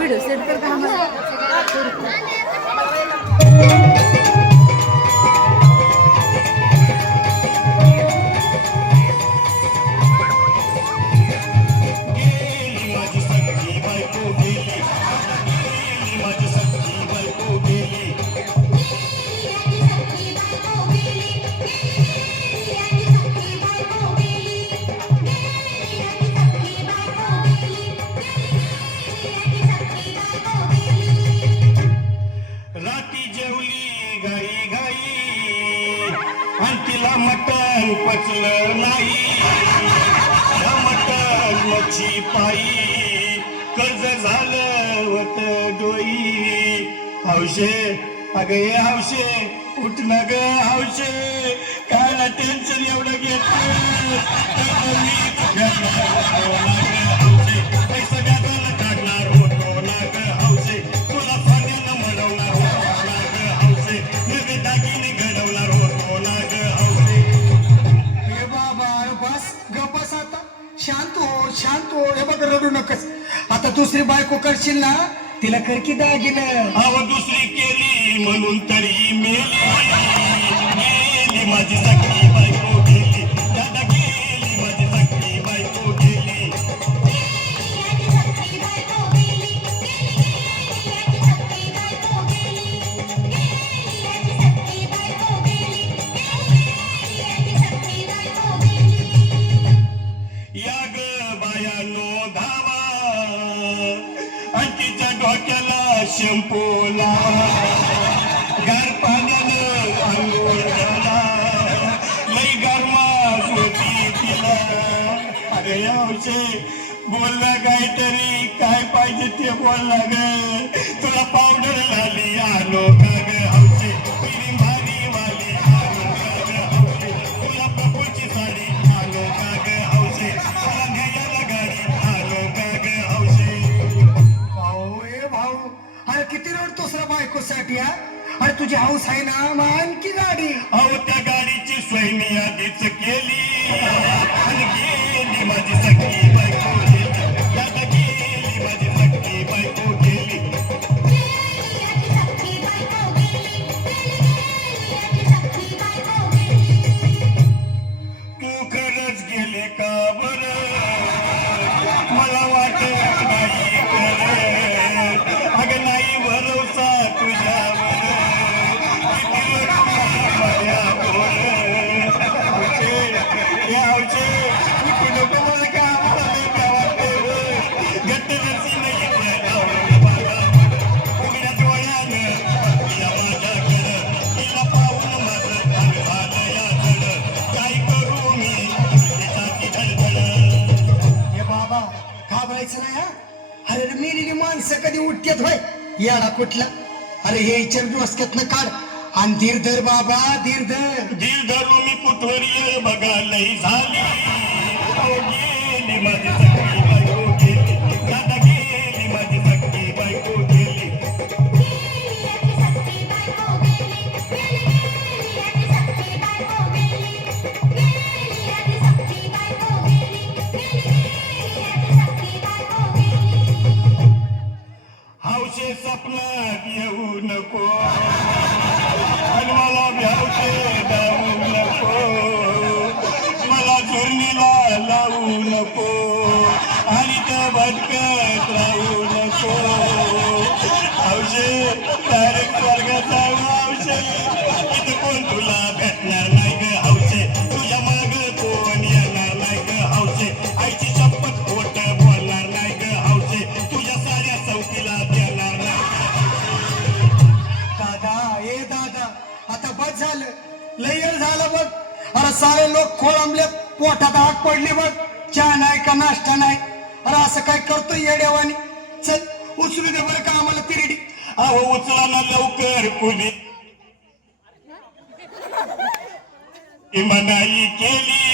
Video set करता आम्हाला. आणि तिला मटण पचलं नाही. मटण मच्छी पायी कर्ज झालं वत डोई. हौशे अगं हे हौशे उठ ना ग हौशे. काय टेन्शन एवढं घेतलं. हो नकस. आता दुसरी बायको करशील ना तिला कर की दागिनं. अव दुसरी केली म्हणून तरी मेली. गेली माझी सखी. बायानो धावा. आणि तिच्या डोक्याला शॅम्पू लावा. गार पाण्यानं आंघोळ घाला. लई गरमास होती तिला. अरे यावशे बोलला काहीतरी काय पाहिजे ते बोलला ग तुला पावडर बायकोसाठी अरे तुझी हाऊस आहे ना मग आणखी गाडी? अहो त्या गाडीची सोय मी केली. म्हणायचं नाही हा? अरे मेलेली माणसं कधी उठतात होय? याडा कुठला? अरे हे इचर डोसक्यातनं काढ. आणि धीर धर बाबा धीर धर मी कुठवर बघा लई झाली. माझी हौशे येऊ नको. झालं. लय झालं बघ. अरे सारे लोक खोळंबले पोटात आग पडली बघ. चहा नाही का नाश्ता नाही? अरे असं काय करतोय येड्यावानी चल उचलू दे बरं का आम्हाला तिरडी. अहो उचला ना लवकर कुणी. मनाई केली.